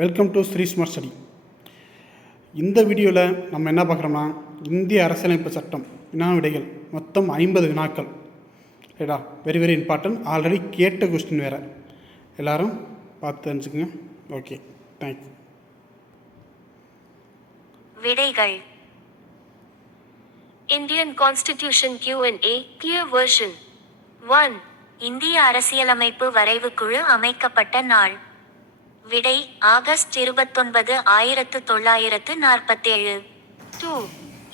Welcome to Shri smart study. இந்த வீடியோவில் நம்ம என்ன பார்க்குறோம்னா, இந்திய அரசியலமைப்பு சட்டம் வினா விடைகள் மொத்தம் 50 வினாக்கள். ரைட்டா, வெரி வெரி இம்பார்ட்டன்ட். ஆல்ரெடி கேட்ட கொஸ்டின் வேறு, எல்லோரும் பார்த்து தெரிஞ்சுக்கங்க. Okay, thank you. விடைகள். Indian constitution Q&A clear version 1. இந்திய அரசியலமைப்பு வரைவு குழு அமைக்கப்பட்ட நாள். விடை ஆகஸ்ட் 29, 1947. 2.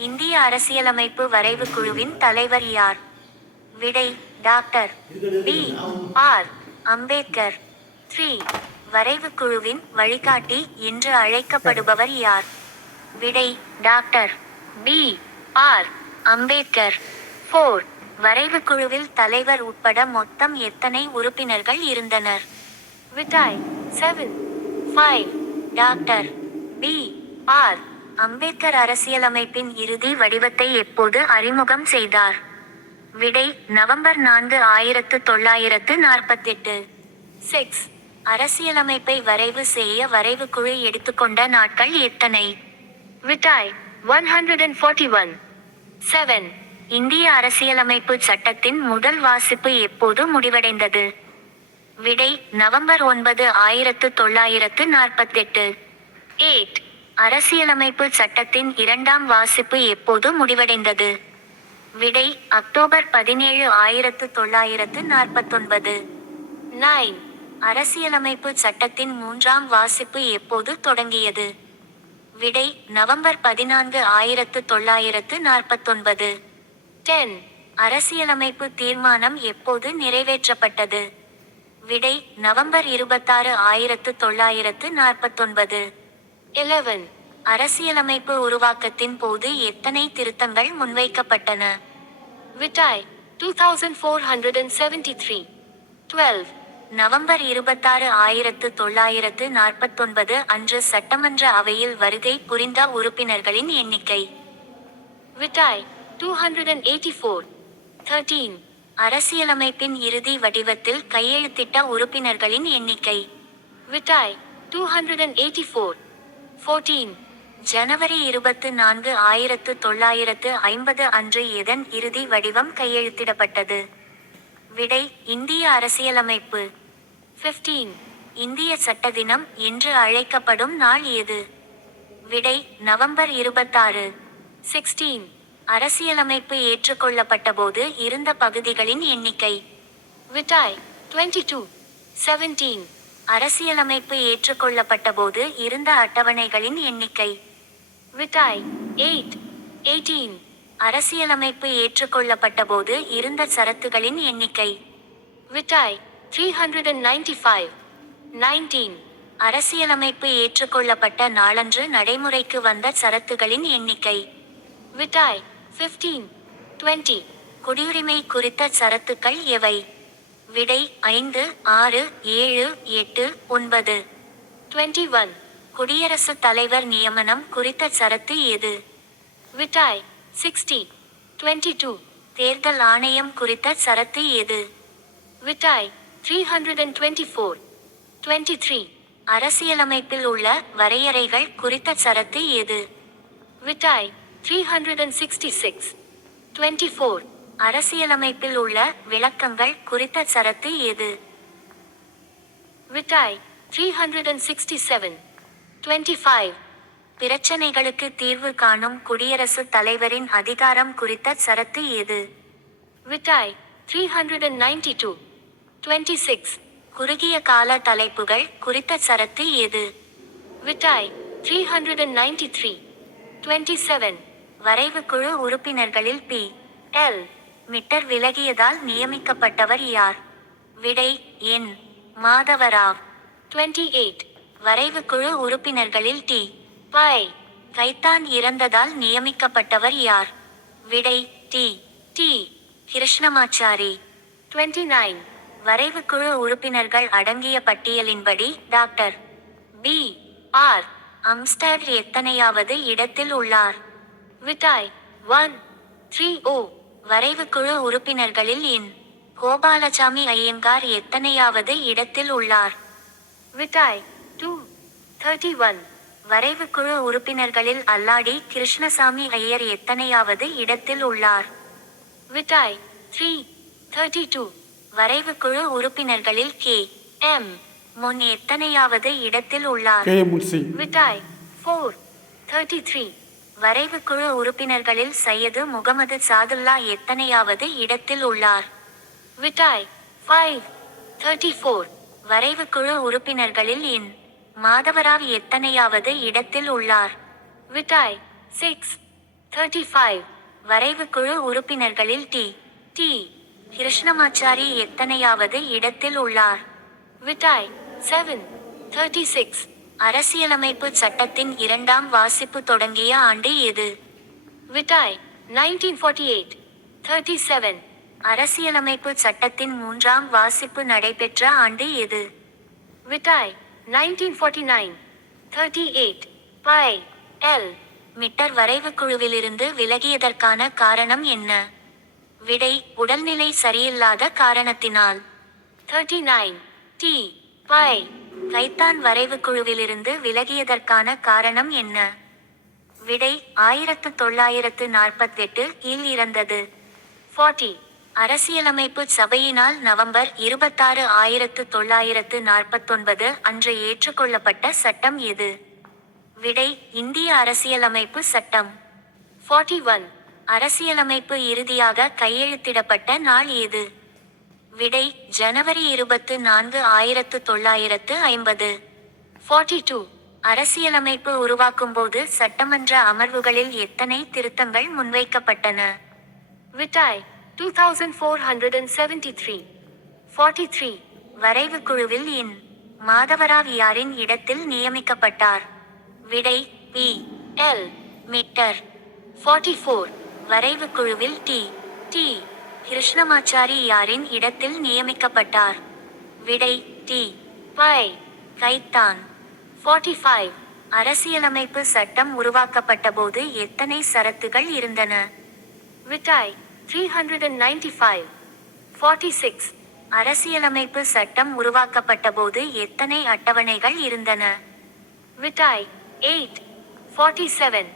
இந்திய அரசியலமைப்பு வரைவு குழுவின் தலைவர் யார்? விடை டாக்டர் B.R. அம்பேத்கர். 3. வரைவு குழுவின் வழிகாட்டி என்று அழைக்கப்படுபவர் யார்? விடை டாக்டர் B.R. அம்பேத்கர். 4. வரைவு குழுவில் தலைவர் உட்பட மொத்தம் எத்தனை உறுப்பினர்கள் இருந்தனர்? விடை 7. 5. Doctor B.R. அம்பேத்கர் அரசியலமைப்பின் இறுதி வடிவத்தை எப்போது அறிமுகம் செய்தார்? விடை நவம்பர் 4, 1948. 6. அரசியலமைப்பை வரைவு செய்ய வரைவு குழு எடுத்துக்கொண்ட நாட்கள் எத்தனை? விடை 141. 7. இந்திய அரசியலமைப்பு சட்டத்தின் முதல் வாசிப்பு எப்போது முடிவடைந்தது? விடை நவம்பர் 9, 1948. 8. அரசியலமைப்பு சட்டத்தின் இரண்டாம் வாசிப்பு எப்போது முடிவடைந்தது? விடை அக்டோபர் 17, 1949. 9. அரசியலமைப்பு சட்டத்தின் மூன்றாம் வாசிப்பு எப்போது தொடங்கியது? விடை நவம்பர் 14, 1949. 10. அரசியலமைப்பு தீர்மானம் எப்போது நிறைவேற்றப்பட்டது? விடை நவம்பர் 26, 1949. 11. அரசியலமைப்பு உருவாக்கத்தின் போது எத்தனை திருத்தங்கள் முன்வைக்கப்பட்டன? விடை 2473. 12. நவம்பர் 26, 1949 அன்று சட்டமன்ற அவையில் வருகை புரிந்த உறுப்பினர்களின் எண்ணிக்கை? விடை 284. 13. அரசியலமைப்பின் இறுதி வடிவத்தில் கையெழுத்திட்ட உறுப்பினர்களின் எண்ணிக்கை? விடை 284. 14. ஜனவரி 24, 1950 அன்று எதன் இறுதி வடிவம் கையெழுத்திடப்பட்டது? விடை இந்திய அரசியலமைப்பு. 15. இந்திய சட்ட தினம் என்று அழைக்கப்படும் நாள் எது? விடை நவம்பர் 26. 16. அரசியலமைப்பு ஏற்றுக்கொள்ளப்பட்டபோது இருந்த பகுதிகளின் எண்ணிக்கை? விடை 22. 17. அரசியலமைப்பு ஏற்றுக்கொள்ளப்பட்டபோது இருந்த அட்டவணைகளின் எண்ணிக்கை? விடை 8. 18. அரசியலமைப்பு ஏற்றுக்கொள்ளப்பட்டபோது இருந்த சரத்துகளின் எண்ணிக்கை? விடை 395. 19. அரசியலமைப்பு ஏற்றுக்கொள்ளப்பட்ட நாளன்று நடைமுறைக்கு வந்த சரத்துகளின் எண்ணிக்கை? விடை 15. 20. குடியுரிமை குறித்த சரத்துக்கள் எவை? விடை 5, 6, 7, 8, 9. 21. குடியரசுத் தலைவர் நியமனம் குறித்த சரத்து எது? விடை 60. 22. தேர்தல் ஆணையம் குறித்த சரத்து எது? விடை 324. 23. அரசியலமைப்பில் உள்ள வரையறைகள் குறித்த சரத்து எது? விடை 366. 24. அரசியலமைப்பில் உள்ள விளக்கங்கள் குறித்த சரத்து எது? விடை 367. 25. பிரச்சனைகளுக்கு தீர்வு காணும் குடியரசுத் தலைவரின் அதிகாரம் குறித்த சரத்து எது? விடை 392. 26. குறுகிய கால தலைப்புகள் குறித்த சரத்து எது? விடை 393. 27. வரைவு குழு உறுப்பினர்களில் P.L. மிட்டர் விலகியதால் நியமிக்கப்பட்டவர் யார்? விடை என். மாதவராவ். 28. வரைவு குழு உறுப்பினர்களில் T.Pi. கைத்தான் இறந்ததால் நியமிக்கப்பட்டவர் யார்? விடை T. கிருஷ்ணமாச்சாரி. 29. வரைவு குழு உறுப்பினர்கள் அடங்கிய பட்டியலின்படி டாக்டர் B.R. அம்ஸ்டர் எத்தனையாவது இடத்தில் உள்ளார்? விடை 130. வரைவு குழு உறுப்பினர்களில் என். கோபாலசாமி ஐயங்கார் எத்தனையாவது இடத்தில் உள்ளார்? விடை 2. 31. வரைவுக்குழு உறுப்பினர்களில் அல்லாடி கிருஷ்ணசாமி ஐயர் எத்தனையாவது இடத்தில் உள்ளார்? விட்டாய் 3. 32. வரைவுக்குழு உறுப்பினர்களில் கே. எம். முன் எத்தனையாவது இடத்தில் உள்ளார்? விட்டாய் 4. 33. வரைவுக்குழு உறுப்பினர்களில் சையது முகமது சாதுல்லா எத்தனையாவது இடத்தில் உள்ளார்? விட்டாய் 5. 34. வரைவுக்குழு உறுப்பினர்களில் இன். மாதவராவ் எத்தனையாவது இடத்தில் உள்ளார்? விட்டாய் 6. 35. வரைவுக்குழு உறுப்பினர்களில் டி. கிருஷ்ணமாச்சாரி எத்தனையாவது இடத்தில் உள்ளார்? விட்டாய் 7. 36. அரசியலமைப்பு சட்டத்தின் 2ஆம் வாசிப்பு தொடங்கிய ஆண்டு எது? விட்டாய் 1948. 37. அரசியலமைப்பு சட்டத்தின் 3ஆம் வாசிப்பு நடைபெற்ற ஆண்டு எது? விட்டாய் 1949. 38. பை. எல். மிட்டர் வரைவுக்குழுவிலிருந்து விலகியதற்கான காரணம் என்ன? விடை உடல்நிலை சரியில்லாத காரணத்தினால். 39. டி. பை. கைத்தான் வரைவுக்குழுவிலிருந்து விலகியதற்கான காரணம் என்ன? விடை 1948 இல் இறந்தது. 40. அரசியலமைப்பு சபையினால் நவம்பர் 26, 1949 அன்று ஏற்றுக்கொள்ளப்பட்ட சட்டம் எது? விடை இந்திய அரசியலமைப்பு சட்டம். 41. அரசியலமைப்பு இறுதியாக கையெழுத்திடப்பட்ட நாள் எது? விடை ஜனவரி 24, 1950. 42. அரசியலமைப்பு உருவாக்கும்போது சட்டமன்ற அமர்வுகளில் எத்தனை திருத்தங்கள் முன்வைக்கப்பட்டன? விட்டாய் 2473. 43. வரைவுக்குழுவில் இன். மாதவராவ் யாரின் இடத்தில் நியமிக்கப்பட்டார்? விடை பி. எல். மிட்டர். 44. வரைவுக்குழுவில் டி. கிருஷ்ணமாச்சாரி யாரின் இடத்தில் நியமிக்கப்பட்டார்? விடை டி. பை. கைத்தான். 45. அரசியலமைப்பு சட்டம் உருவாக்கப்பட்டபோது எத்தனை சரத்துகள் இருந்தன? விட்டாய் 395. 46. அரசியலமைப்பு சட்டம் உருவாக்கப்பட்டபோது எத்தனை அட்டவணைகள் இருந்தன? விட்டாய் 8. 47.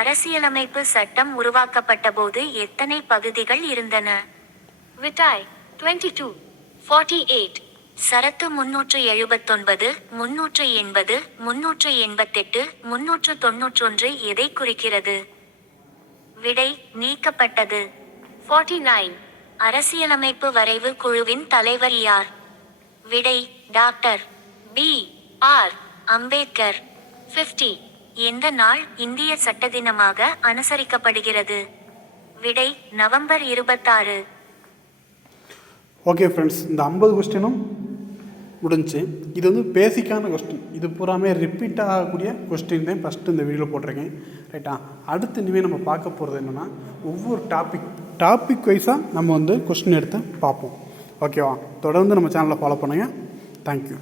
அரசியலமைப்பு சட்டம் உருவாக்கப்பட்டபோது எத்தனை பகுதிகள் இருந்தன? விட்டாய் 22. 48. சரத்து 379, 380, 388, 391 எதை குறிக்கிறது? விடை நீக்கப்பட்டது. 49. அரசியலமைப்பு வரைவு குழுவின் தலைவர் யார்? விடை டாக்டர் பி. ஆர். அம்பேத்கர். 50. எந்த நாள் இந்திய சட்ட தினமாக அனுசரிக்கப்படுகிறது? விடை நவம்பர் 26. ஓகே ஃப்ரெண்ட்ஸ், இந்த 50 கொஸ்டினும் முடிஞ்சு. இது வந்து பேசிக்கான கொஸ்டின். இது பூராமே ரிப்பீட் ஆகக்கூடிய கொஸ்டின் தான் ஃபஸ்ட்டு இந்த வீடியோவில் போட்டிருக்கேன். ரைட்டா? அடுத்து இனிமேல் நம்ம பார்க்க போகிறது என்னென்னா, ஒவ்வொரு டாபிக் வைஸாக நம்ம வந்து கொஸ்டின் எடுத்து பார்ப்போம். ஓகேவா? தொடர்ந்து நம்ம சேனலை ஃபாலோ பண்ணுங்கள். தேங்க்யூ.